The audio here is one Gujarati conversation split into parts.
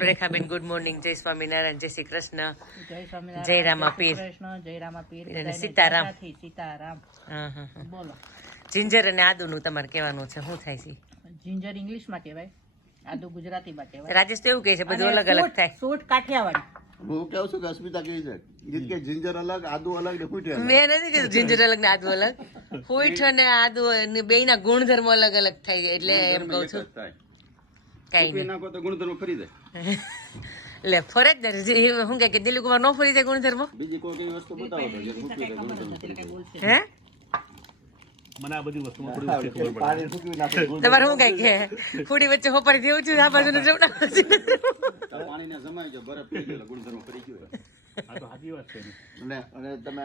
હાલો રેખાબેન ગુડ મોર્નિંગ, જય સ્વામિનારાયણ, જય શ્રી કૃષ્ણ, જય સ્વામિનારાયણ, જય રામાપીર, જય રામાપીર, અને સીતારામ. સીતારામ. બોલો. જિંજર અને આદુનું તમારે કહેવાનું છે, શું થાય છે? જિંજર ઇંગ્લિશમાં કહેવાય, આદુ ગુજરાતીમાં કહેવાય. રાજેશ તો એવું કહે છે બધું અલગ અલગ થાય. સૂટ કાઠિયાવાડી. હું કેવું છું કે અસ્મિતા કેવી છે ગીત કે જિંજર અલગ આદુ અલગ ને ફૂટે અલગ. મેં નથી કીધું જિંજર અલગ ને આદુ અલગ. ફૂટ અને આદુ બેયના ગુણધર્મો અલગ અલગ થાય છે, એટલે એમ કહું છું. કઈ નહીં નાખો તો ગુણધર્મ ફરી જાય. એટલે ફરજ ને શું કે દિલીપ કુમાર નો ફરી જાય ગુણધર્મો? બીજી કોઈ એવી વસ્તુ બતાવો તો જે ફૂટી જાય ગુણધર્મ ફરી જાય. હે મને આ બધી વસ્તુમાં થોડી ઓછી ખબર પડે. પાણી ફૂટવી નાખે ગુણધર્મ. તમારે શું કઈ કે ફૂડી વચ્ચે હોપારી દેવું છું, આ બાજુ જવું ના પાણીને જમાઈ જાય બરફ થઈ ગયો ગુણધર્મ ફરી ગયો. આ તો સાચી વાત છે ને. અને તમે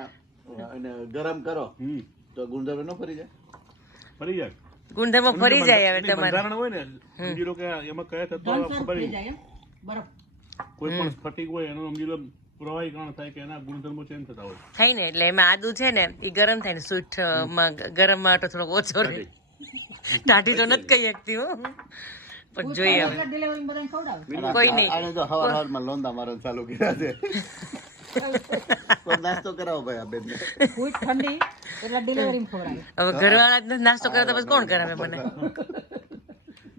એને ગરમ કરો તો ગુણધર્મ ન ફરી જાય. ફરી જાય. ગુણધર્મો ફરી જાય. હવે તમારે બંધારણ હોય ને સમજી લો કે એમાં કયા તત્વો ખબર થઈ જાય એમ, બરફ. કોઈ પણ સ્ફટિક હોય એનું સમજી લો પ્રવાહીકરણ થાય કે એના ગુણધર્મો ચેન્જ થતા હોય. થાય ને એટલે એમાં આદુ છે ને એ ગરમ થાય ને સ્વીટ માં ગરમ માં તો થોડોક ઓછો રહે. ટાઢી તો નથી કહી શકતી હું, પણ જોઈએ હવે. ડિલિવરી બધાને ખવડાવે. કોઈ નહીં. આને તો હવારમાં લોંદા મારવાનું ચાલુ કર્યા છે. કોઈ નાસ્તો કરાવો ભાઈ આ બેનને. સૂટ ઠંડી એટલે ડિલિવરી ખવડાવે. હવે ઘરવાળા જ નથી નાસ્તો કરે તો પછી કોણ કરાવે મને?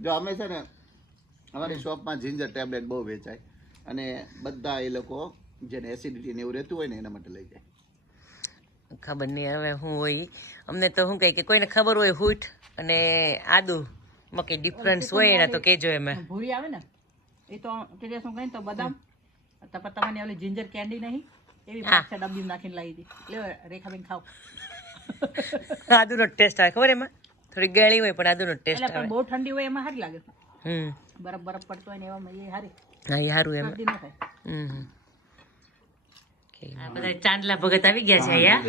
જો અમે છે ને અમારી શોપમાં જિંજર ટેબ્લેટ બહુ વેચાય અને બધા એ લોકો જેને એસિડિટી ને એવું રહેતું હોય ને એના માટે લઈ જાય. ખબર નહીં હવે શું હોય. અમને તો શું કહે કે કોઈને ખબર હોય હૂટ અને આદુ માં કઈ ડિફરન્સ હોય એના તો કેજો એમાં. ભૂરી આવે ને એ તો તે શું કહે તો બદામ તમને ઓલી જિંજર કેન્ડી નહીં એવી પાછા ડબ્બી નાખીને લાવી હતી. લે રેખાબેન ખાવ. આદુનો ટેસ્ટ આવે ખબર એમાં? થોડી ગળી હોય પણ આદુનો ટેસ્ટ એટલે પણ આવે. બહુ ઠંડી હોય એમાં સારી લાગે. હમ બરફ બરફ પડતો હોય ને એવામાં એ સારી હા એ સારું એમ. શરદી ન થાય. આ બધા ચાંદલા ભગત આવી ગયા છે અહીંયા.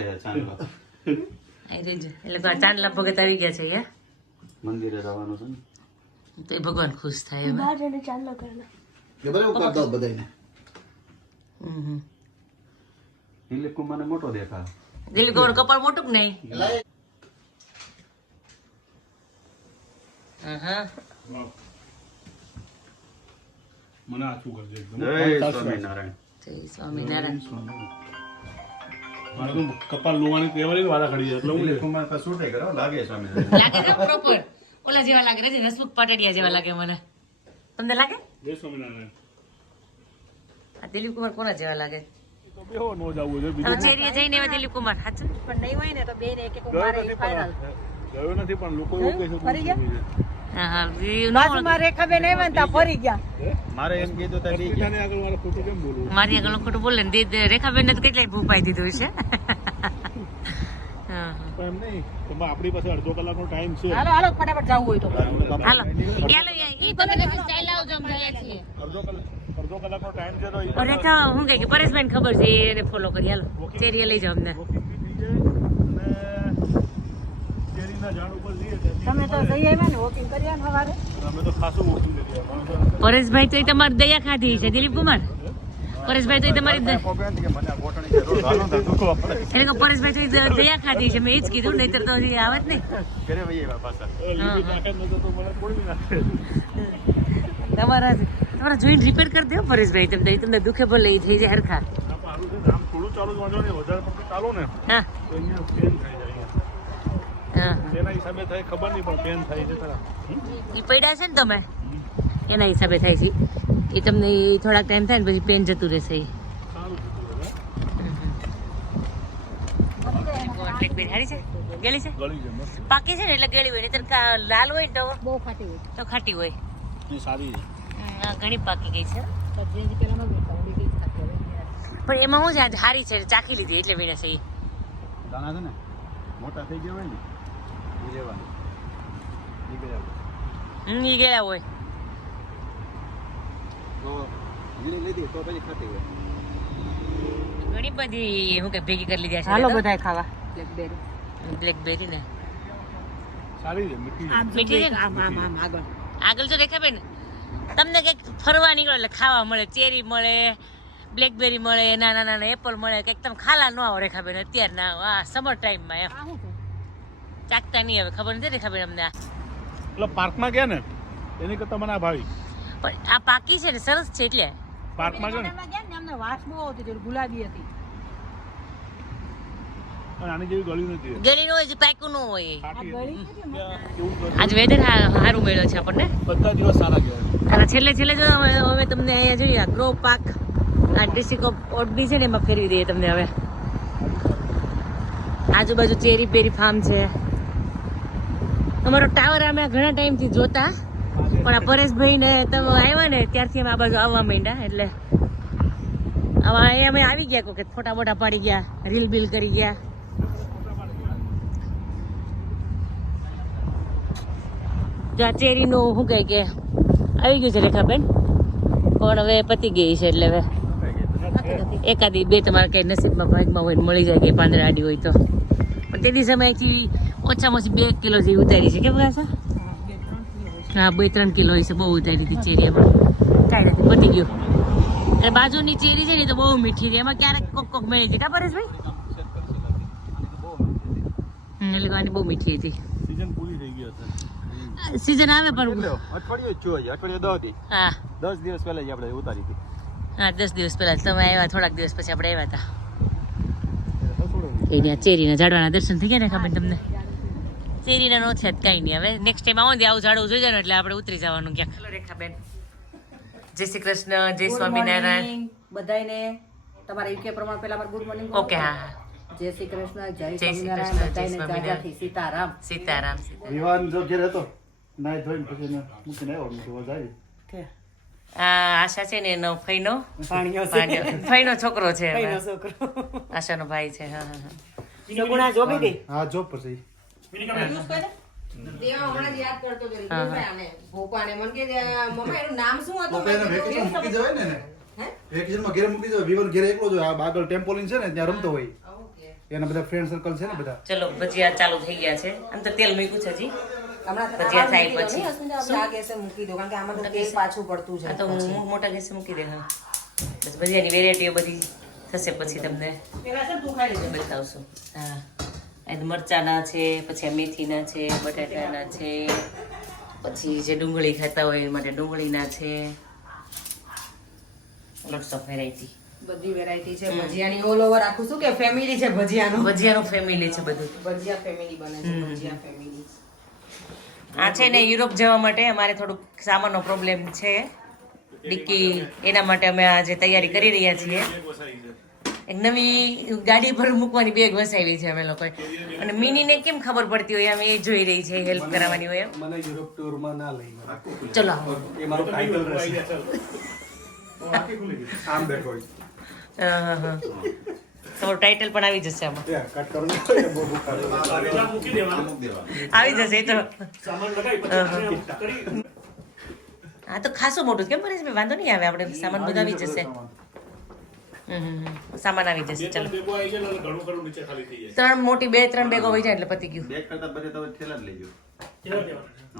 આઈ રહેજો. એટલે આ ચાંદલા ભગત આવી ગયા છે અહીંયા. મંદિરે જવાનું છે ને તો એ ભગવાન ખુશ થાય એમાં. એ બધા ઉપર દો બધાને. દિલીપ કુમારને મોટો દેખાય. દિલીપ કુમાર કપાળ મોટું કે નહીં? હા મને આછું કરજે એકદમ. જય સ્વામિનારાયણ. જય સ્વામિનારાયણ. મારે તો કપાલ લોવાની તહેવારી વાળા ખડી જાય એટલે હું દિલીપ કુમાર પર શૂટે કરો લાગે સ્વામિનારાયણ. લાગે છે પ્રોપર ઓલા જેવા લાગે છે, હસમુખ પાટડિયા જેવા લાગે મને. તમને લાગે? જય સ્વામિનારાયણ. આ દિલીપ કુમાર કોના જેવા લાગે? તો બેહો નો જાવું છે તમે ચેરીએ જઈને એવા દિલીપ કુમાર સાચું? પણ નહીં હોય ને તો બેન એક એક ગયો મારે નથી ફાઇનલ. ગયો નથી પણ લોકો એવું કહે છે ફરી ગયા? હા હા બાજુમાં રેખાબેન આવ્યા ને ત્યાં ફરી ગયા. મારે એમ કીધું તો ઠીક છે. બીજાને આગળ મારે ખોટું કેમ બોલવું? મારી આગળ ખોટું બોલે ને રેખાબેન ને તો કેટલાય ભૂપાઈ દીધું છે. હા પણ એમ નહીં એમાં આપણી પાસે અડધો કલાકનો ટાઈમ છે. હાલો હાલો ફટાફટ જવું હોય તો. હાલો ચાલો ઈ તમે સ્ટાઈલ આવજો અમે જઈએ છીએ. અડધો કલાકનો ટાઈમ છે તો ઈ રેખા હું કહે કે પરેશભાઈ ખબર છે એને ફોલો કરી. હાલો ચેરીએ લઈ જાઓ અમને. વોકિંગ બી થઈ જાય અને ચેરીના ઝાડ ઉપર જઈએ ત્યાં તમે તો જઈ આવ્યા ને વોકિંગ કરી આવ્યા ને સવારે. અમે તો ખાસું વોકિંગ કરીએ પણ પરેશભાઈ તો એ તમારી દયા ખાધી છે દિલીપ કુમાર. પરેશભાઈ તો એ તમારી કે મને આ ગોઠણી છે રોજ હાલો તો દુખવા પડે. એટલે કે પરેશભાઈ તો એ દયા ખાધી છે, મેં એ જ કીધું, નહીતર તો હજી આવે જ નહીં. ઘરે વહી આવ્યા પાછા. લીંબુ નાખે ન તો મને કોઈ બી નાખે. તમારા જોઈન્ટ રિપેર કરી દો પરેશભાઈ. તમને દુખે ભલે એ થઈ જાય હરખા. આમ સારું છે ને, આમ થોડું ચાલુ જ વાંધો નહીં, વધારે પડતું ચાલો ને હા તો અહીંયા પેન થઈ જાય અહીંયા. હા તેના હિસાબે થાય ખબર નહીં પણ પેન થાય છે ખરા. એ પડ્યા છે ને તમે એના હિસાબે થાય છે. એ તમને થોડાક ટાઈમ થાય ને પછી પેન જતું રહેશે. સારું છે તો હવે. બ્લેકબેરી સારી છે? ગેલી છે? ગળી છે મસ્ત. પાકી છે ને એટલે ગેલી હોય, નહીતર લાલ હોય ને બહુ ખાટી હોય. તો ખાટી હોય. એ સારી છે. આ ઘણી પાકી ગઈ છે. તો જે પેલા માં ખાટી હોય. પણ એમાં શું છે આજે સારી છે, ચાખી લીધી એટલે વીણે છે. દાણા છે ને મોટા થઈ ગયા હોય ને એ રહેવાનું. ઈ ગયા હોય. ઈ ગયા હોય. તો ઝીણી લીધી તો પછી ખાટી હોય. ઘણી બધી શું કે ભેગી કરી લીધા છે. હાલો બધાય ખાવા બ્લેકબેરી. બ્લેકબેરી ને સારી છે મીઠી છે. મીઠી છે ને? આમ આમ આમ આગળ. આગળ તો રેખાબેન તમને કંઈક ફરવા નીકળો એટલે ખાવા મળે, ચેરી મળે, બ્લેકબેરી મળે, નાના નાના એપલ મળે, કંઈક તમે ખાલા ન આવો રેખાબેન અત્યારના આ સમર ટાઈમમાં એમ. આ શું છે? ચાકતા નહીં હવે ખબર નથી રેખાબેન અમને. એટલે પાર્કમાં ગયા ને એની કરતા મને આ ભાવી. પણ આ પાકી છે ને સરસ છે એટલે પાર્કમાં ગયો ને એમાં ગયા ને અમને વાસ બહુ આવતી હતી, ગુલાબી હતી. અને આની જેવી ગળ્યું નથી ગળી નો હોય પાકું નો હોય આ ગળી કેટલી મસ્ત. એવું જ આજ વેધર સારું મળ્યો છે આપણને બધા દિવસ સારા ગયા અને છેલ્લે જો હવે તમને અહીંયા જોઈએ આ ગ્રો પાર્ક આ ડિસ્ટ્રિક્ટ ઓફ ઓડબી છે ને એમાં ફેરવી દઈએ તમને હવે આજુબાજુ ચેરી પેરી ફાર્મ છે અમારો ટાવર અમે ઘણા ટાઈમથી જોતા પણ આ પરેશભાઈ ને તમે આવ્યા ને ત્યારથી અમે આ બાજુ આવવા માંડ્યા એટલે હવે અહીંયા અમે આવી ગયા કે ફોટા મોટા પાડી ગયા રીલ બિલ કરી ગયા જો આ ચેરીનું શું કહે કે આવી ગયું છે રેખાબેન પણ હવે પતી ગઈ છે એટલે હવે એકાદી બે તમારે કઈ નસીબમાં ભાગમાં હોય ને મળી જાય કે પાંદડા આડી હોય તો પણ તે દિવસે અમે અહીંથી ઓછામાં ઓછી 2 કિલો જેવી ઉતારી છે કેમ કાસા હા 2-3 કિલો છે બહુ ઉતારી હતી ચેરી એમાં કાંઈ નથી પતી ગયું અને બાજુની ચેરી છે ને તો બહુ મીઠી હતી એમાં ક્યારેક કોક મળી હતી કા પરેશભાઈ એટલે આની બહુ મીઠી હતી સીઝન પૂરી થઈ ગઈ હશે સીઝન આવે પણ અઠવાડિયું હા 10 દિવસ પહેલા જ આપણે ઉતારી હતી હા 10 દિવસ પહેલા તમે આવ્યા થોડાક દિવસ પછી આપણે આવ્યા હતા અહીંયા ચેરીના ઝાડવાના દર્શન થઈ ગયા ને ખબર તમને ચેરીના નો થયા કાંઈ નહીં હવે નેક્સ્ટ ટાઈમ આવો ને આવું ઝાડવું જોઈ જાય એટલે આપણે ઉતરી જવાનું ક્યાંક હેલો રેખાબેન જય શ્રી કૃષ્ણ જય સ્વામિનારાયણ બધાયને તમારા યુકે પ્રમાણ પહેલા મારું ગુડ મોર્નિંગ. ઓકે હા જય શ્રી કૃષ્ણ, જય શ્રી સ્વામિનારાયણ, કૃષ્ણ, જય બધાયને સ્વામિનારાયણ. જાજાથી સીતારામ. સીતારામ વિવાન જો ઘેર હતો નાઈ ધોઈને પછી એને મૂકીને આવ્યો મેં કીધું જાય કે આશા છે ને એનો ફઈનો ફઈનો છોકરો છે હવે. આશાનો ભાઈ છે હા હા હા સગુણા જોબી ગઈ. હા જોબ પર છે એના બધા ફ્રેન્ડ સર્કલ છે ને બધા ચલો ભજીયા ચાલુ થઈ ગયા છે આમ તો તેલ મૂક્યું છે હજી ભજીયા થાય પછી આ તો હું મોટા ગેસે મૂકી દે હા બસ ભજીયાની વેરાયટીઓ બધી થશે પછી તમને બતાવશું હા આ મરચાના છે પછી આ મેથીના છે બટાટાના છે પછી જે ડુંગળી ખાતા હોય એ માટે ડુંગળીના છે લોટ્સ ઓફ વેરાયટી બધી વેરાયટી છે ભજીયાની ઓલ ઓવર આખું શું કે ફેમિલી છે ભજીયાનું. ભજીયાનું ફેમિલી છે બધું ભજીયા ફેમિલી બને છે, ભજીયા ફેમિલી. આ છે ને યુરોપ જવા માટે અમારે થોડુંક સામાનનો પ્રોબ્લેમ છે ડિક્કી એના માટે અમે આજે તૈયારી કરી રહ્યા છીએ એક નવી ગાડી પર મૂકવાની બેગ વસાવી છે અમે લોકોએ અને મિનીને કેમ ખબર પડતી હોય અમે એ જોઈ રહી છે હેલ્પ કરાવવાની હોય મને યુરોપ ટૂર માં ના લઈ ચલો એ મારો ટાઇટલ રહેશે આમ બેઠો હોય તમારું ટાઇટલ પણ આવી જશે આમાં કટ કરું બહુ આવી જશે એ તો હા તો ખાસું મોટું કેમ પરેશ વાંધો નહીં આવે આપણે સામાન બધું આવી જશે સામાન આવી જશે ચલો ત્રણ બેગો હોય જાય એટલે પતી ગયું બેગ કરતા બધે તમે થેલા જ લેજો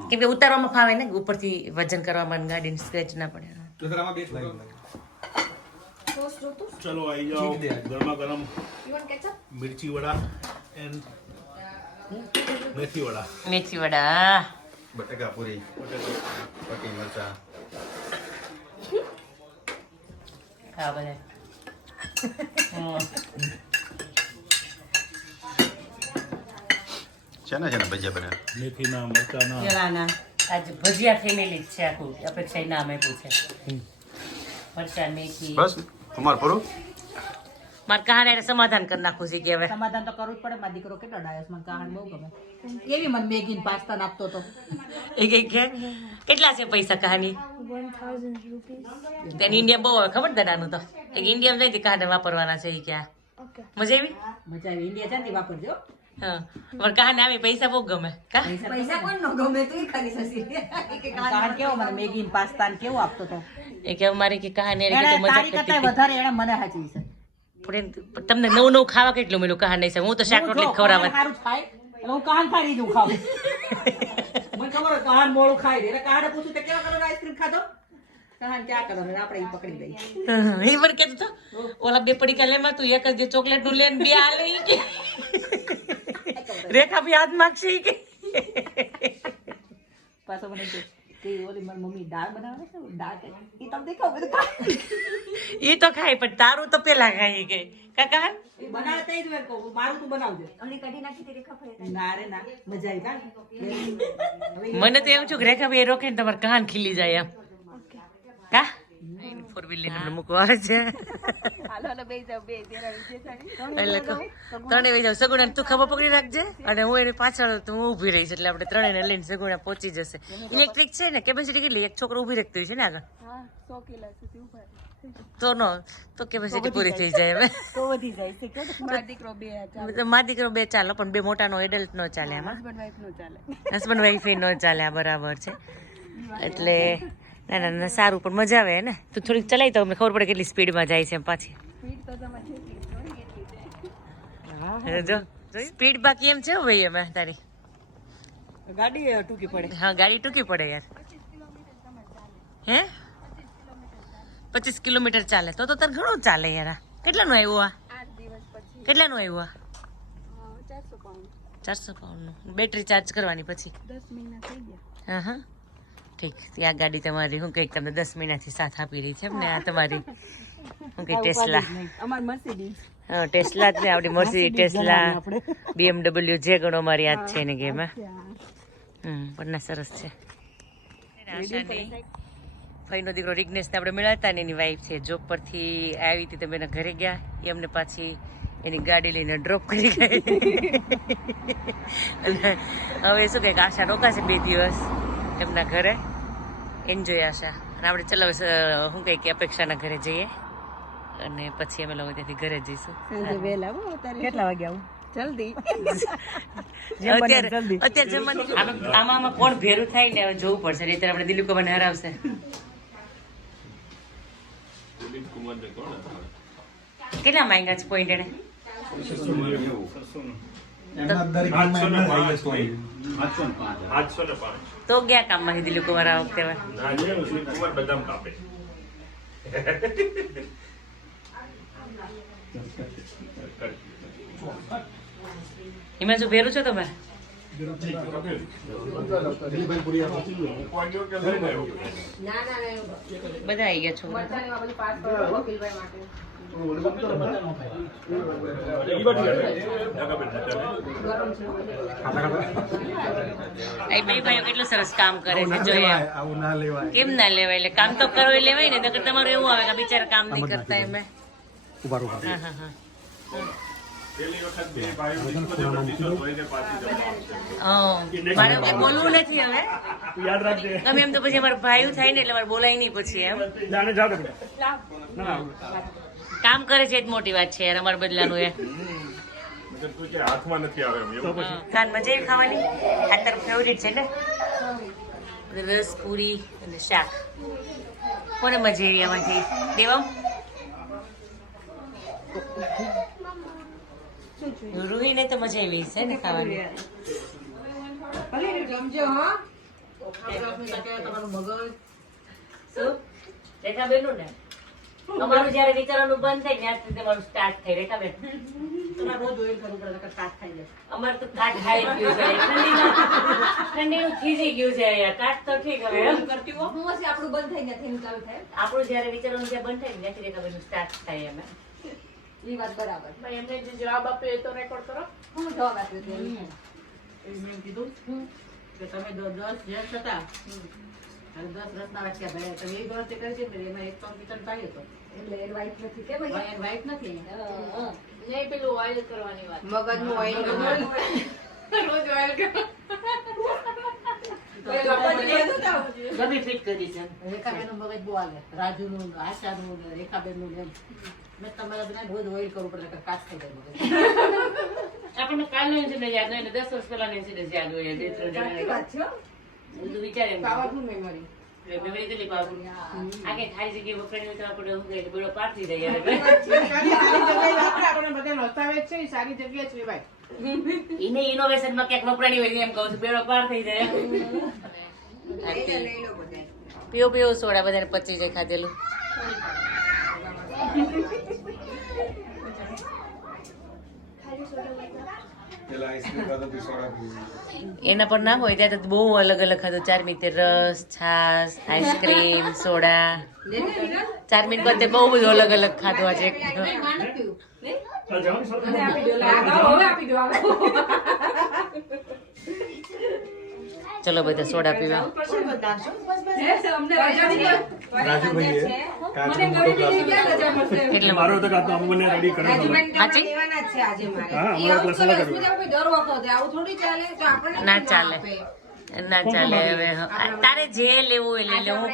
કેમ કે ઉતારવામાં ફાવે ને ઉપરથી વજન કરવામાં ગાડીને સ્ક્રેચ ના પડે તો આમાં બે ચલો આવી જાઓ ગરમા ગરમ મિર્ચી વડા એન્ડ મેથી વડા બટેકા પૂરી પટી મરચા હા બધા છે ને ભજીયા બને મેથીના મરચાના કેળાના. આજે ભજીયા ફેમિલી જ છે આખું અપેક્ષા નામ આપ્યું છે મરચાં મેથી બસ તમાર પૂરું મારે કહાને સમાધાન કરી નાખવું છે કે હવે સમાધાન તો કરવું જ પડે. મારો દીકરો કેટલો ડાયસ, મને કહાણ બહુ ગમે. એવી મને મેગી ને પાસ્તા નાખતો હતો. એ કે કેટલા છે પૈસા કહાની 1,000 rupees. તેને ઇન્ડિયા બહુ આવે ખબર દનાનું તો એક ઇન્ડિયામાં જઈ કહાને વાપરવાના છે એ ક્યાં Okay. મજા આવી મજા આવી. ઇન્ડિયા છે ને વાપરજો. હા પણ કહાને આવી પૈસા બહુ ગમે કા પૈસા કોણ નો ગમે તું કરી શકી. કહાણ કેવો મને મેગી ને પાસ્તા ને કેવું આપતો હતો. એ કે અમારી કે કહાની એણે મજા તારી કરતા કરતી વધારે એણે મને સાચવી છે. પણ તમને નવું ખાવા કેટલું મળ્યું કહાન નહીં હું તો શાક રોટલી જ ખવડાવત સારું ખાય એટલે હું કહાન ખાઈ લીધું ખાવ. મને ખબર હોય કહાન મોળું ખાઈ દે એટલે કહાને પૂછું તે કેવા કલર આઈસ્ક્રીમ ખાધો. કહાન ક્યાં કરો ને આપણે ઈ પકડી લઈએ. એ પણ કહેતો તો ઓલા બે પડીકા લેમાં તું એક જ ચોકલેટ નું લેન બે આ લઈ કે રેખા બી હાથ માગશે ઈ કે પાછો મને કે તે ઓલી મારી મમ્મી દાળ બનાવે છે દાળ કે ઈ તમે દેખાવ બધું ખાય એ તો ખાય પણ તારું તો પેલા ખાઈ ગઈ કાકા ઈ બનાવે તઈ જ વેર કહું મારું તું બનાવજે અમને કઢી નાખી તે રેખા ફરે ના રે ના મજા આવી કા મને તો એવું છું કે રેખા ભાઈ રોકે ને તમારે કાન ખીલી જાય એમ કા ફોર વ્હીલર ને મૂકવા આવે છે એટલે ત્રણે વહી જાવ સગુણા તું ખબર પકડી રાખજે અને હું એની પાછળ તો હું ઊભી રહીશ એટલે આપણે ત્રણેયને લઈને સગુણા પહોંચી જશે ઇલેક્ટ્રિક છે ને કેપેસિટી કેટલી એક છોકરો ઊભી રાખતી હોય છે ને આગળ તો નો તો કેપેસિટી પૂરી થઈ જાય હવે તો વધી જાય છે કે મારા દીકરો બે ચાલો પણ બે મોટા નો એડલ્ટ નો ચાલે એમાં હસબન્ડ વાઈફ નો ચાલે આ બરાબર છે એટલે ના ના ના સારું પણ મજા આવે ને તું થોડીક ચલાવી તો અમને ખબર પડે કેટલી સ્પીડમાં જાય છે એમ પાછી જો સ્પીડ બાકી એમ છે હો ભાઈ અમે તારી ગાડી ટૂંકી પડે હા ગાડી ટૂંકી પડે યાર હે 25 કિલોમીટર ચાલે તો તાર ઘણું ચાલે યાર આ. કેટલાનું આવ્યું આ કેટલાનું આવ્યું આ 400 પાઉન્ડનું બેટરી ચાર્જ કરવાની પછી 10 મહિના થઈ ગયા. હા હા ઠીક આ ગાડી તમારી હું કંઈક તમને 10 મહિનાથી સાથ આપી રહી છે એમ ને આ તમારી હું કંઈક ટેસ્લા અમાર મર્સિડીઝ હા ટેસ્લા જ ને આપણી મર્સિડીઝ ટેસ્લા BMW જે ગણો મારી યાદ છે એને ગેમ પણ ના સરસ છે ફઈનો દીકરો રિગ્નેશ આપણે મળ્યા હતા ને એની વાઈફ છે જોબ પરથી આવી હતી તમે એના ઘરે ગયા એ અમને પાછી એની ગાડી લઈને ડ્રોપ કરી ગઈ અને હવે શું કંઈક આશા રોકાશે 2 દિવસ એમના ઘરે એન્જોય આશા અને આપણે ચલો શું કંઈક અપેક્ષાના ઘરે જઈએ અને પછી અમે લોકો ત્યાંથી ઘરે જઈશું કેટલા વાગે આવું જલ્દી અત્યારે જમવાનું આમાં કોણ ભેરું થાય ને હવે જોવું પડશે અત્યારે આપણે દિલીપ કુમારને હરાવશે કેટલા માંગ્યા છે પોઈન્ટ એને તો ગયા કામમાં દિલીપ કુમાર આ વખતે એમાં શું ભેરું છો તમે બધા આવી ગયા છો બે ભાઈઓ કેટલું સરસ કામ કરે છે જોઈએ કેમ ના લેવાય એટલે કામ તો કરો એ લેવાય ને નકર તમારું એવું આવે કે બિચારા કામ નહીં કરતા એમ હા હા હા મારે કઈ બોલવું નથી હવે તમે એમ તો પછી અમારા ભાઈ થાય ને એટલે મારે બોલાય નહીં પછી એમ કામ કરે છે જ મોટી વાત છે યાર અમારા બદલાનું એ કાન મજા આવી ખાવાની આ તારું ફેવરિટ છે ને રસ પૂરી અને શાક કોને મજા આવી આમાંથી દેવા રૂહીને તો મજા આવી છે ને ખાવાની શું રેખાબેન ને અમારું જયારે વિચારવાનું બંધ થાય ત્યારથી તમારું સ્ટાર્ટ થાય રેખાબેન રોજ ઓઇલ કરવું પડે નકર કાટ થઈ જાય અમારે તો કાટ ખાઈ ગયું છે ઠંડીનું ખીજી ગયું છે યાર કાટ તો ઠીક હવે કરતી હો હું પછી આપણું બંધ થઈ ગયા થઈને ચાલુ થાય આપણું જયારે વિચારવાનું જ્યાં બંધ થાય ને ત્યાંથી રેખાબેનનું સ્ટાર્ટ થાય અમે એ વાત બરાબર ભાઈ એમને જે જવાબ આપ્યો એ તો રેકોર્ડ કરો. હું જવાબ આપ્યો તે મેં કીધું કે તમે 10 જેન્ટ્સ હતા અને 10 રસના વાટકા ભર્યા તમે એ ગણતરી કરી છે ને એમાં એક કોમ્પ્યુટર પાડ્યો હતો એટલે એર વાઇફ નથી કે ભાઈ એર વાઇફ નથી નહીં પેલું ઓઇલ કરવાની વાત. મગજનું ઓઇલ રોજ ઓઇલ કરો. ગમે ફિટ કરી છે રેખાબેનનું મગજ બહુ હાલે રાજુનું આશાનું રેખાબેનનું એમ મેં તમારા બધા રોજ ઓઇલ કરવું પડે કાચ થઈ જાય મગજ આપણને કાલનો ઇન્સિડન્ટ યાદ હોય ને 10 વર્ષ પહેલાનો ઇન્સિડન્ટ યાદ હોય 2-3 જણા બધું વિચારે પાવરફુલ મેમરી મેમરી કેટલી પાવરફુલ આ કે ખાલી જગ્યાએ વપરાણી હોય તો આપણે શું કહે બેડો પાર થઈ જાય આપણે બધા નોતાવે જ છે એ સારી જગ્યાએ છે ભાઈ. એને ઇનોવેશનમાં ક્યાંક વપરાણી હોય એમ કહું છું બેડો પાર થઈ જાય પીઓ પીઓ સોડા બધાને પચી જાય ખાધેલું એના પર ના હોય ત્યાં તો બહુ અલગ અલગ ખાધું. ચારમીન તે રસ, છાસ, આઈસ્ક્રીમ, સોડા. ચારમીન પર તે બહુ બધું અલગ અલગ ખાધું આજે. ચલો બધા સોડા પીવા. એટલે મારો તો કાતો અમને રેડી કરવાનો સાચી ના ચાલે ના ચાલે. હવે તારે જે લેવું હોય લઈ લેવું.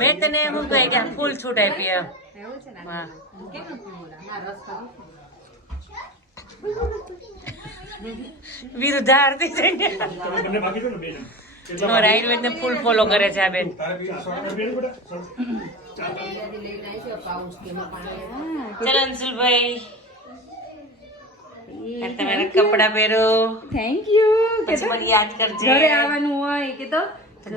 મેં તને શું કહે કે ફૂલ છૂટ આપી. હા વિરુદ્ધાર્થી જઈને બંને બાકી છે ને બે જણ. આયુર્વેદ ને ફૂલ ફોલો કરે છે આ બેન. ચલો અંશુલભાઈ તમારા કપડા પહેરો. Thank you. પછી મને યાદ કરજે. ઘરે આવવાનું હોય કે તો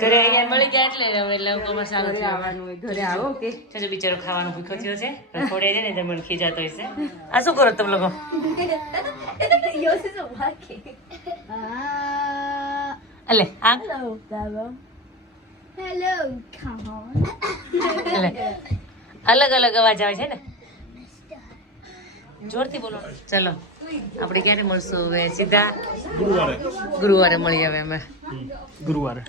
ઘરે અહીંયા મળી જાય એટલે હવે લોકોમાં સારું થયું. આવવાનું હોય ઘરે આવો કે જો બિચારો ખાવાનું ભૂખો થયો છે ખોડે છે ને તો મને ખીજાતો હશે. આ શું કરો તમે લોકો? yours isn't working. અલે આ Hello, Bella. Hello, come on. અલે અલગ અલગ અવાજ આવે છે ને. જોરથી બોલો. ચલો આપણે ક્યારે મળશું હવે? સીધા ગુરુવારે ગુરુવારે મળી આવે અમે. ગુરુવારે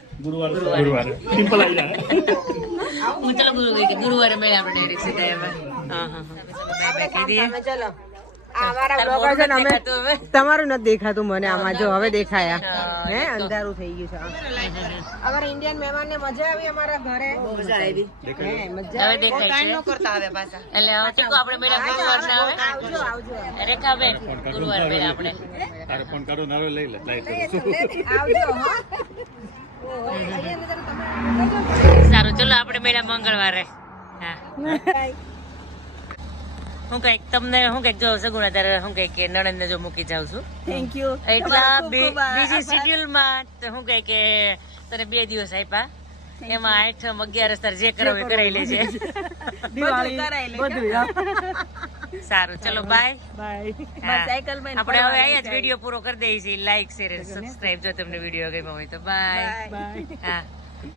સિમ્પલ આવી જાય. હું ચલો ગુરુવારે મળ્યા આપણે ડાયરેક્ટ સીધા હવે. હા હા હા બાય કહી દઈએ. ચલો તમારું નથી દેખાતું મને આમાં. જો હવે દેખાયા. હે અંધારું થઈ ગયું છે. અમારા ઇન્ડિયન મહેમાન ને મજા આવી અમારા ઘરે. મજા આવી. હવે દેખાય છે કરતા આવે પાછા. એટલે હવે ચલો આપણે મેળા ગુરુવાર ના આવે. આવજો આવજો રેખાબેન ગુરુવાર મેળા આપણે. તારે ફોન કરો નારો લઈ લે લાઈટ આવજો. સારું ચલો આપણે મેળા મંગળવારે. હા હું કઈક તમને હું કઈક જો સગુણા તારે હું કઈક કે નણંદ ને જો મૂકી જાઉં છું. Thank you. એટલા બીજી શેડ્યુલ માં હું કઈ કે તને 2 દિવસ આપ્યા. એમાં 8 11 તારે જે કરો એ કરાવી લેજે. સારું ચલો બાય બાય. આપણે હવે અહીંયા જ વિડીયો પૂરો કરી દઈએ છીએ. લાઈક શેર અને સબસ્ક્રાઇબ જો તમને વિડીયો ગમ્યો હોય તો બાય. હા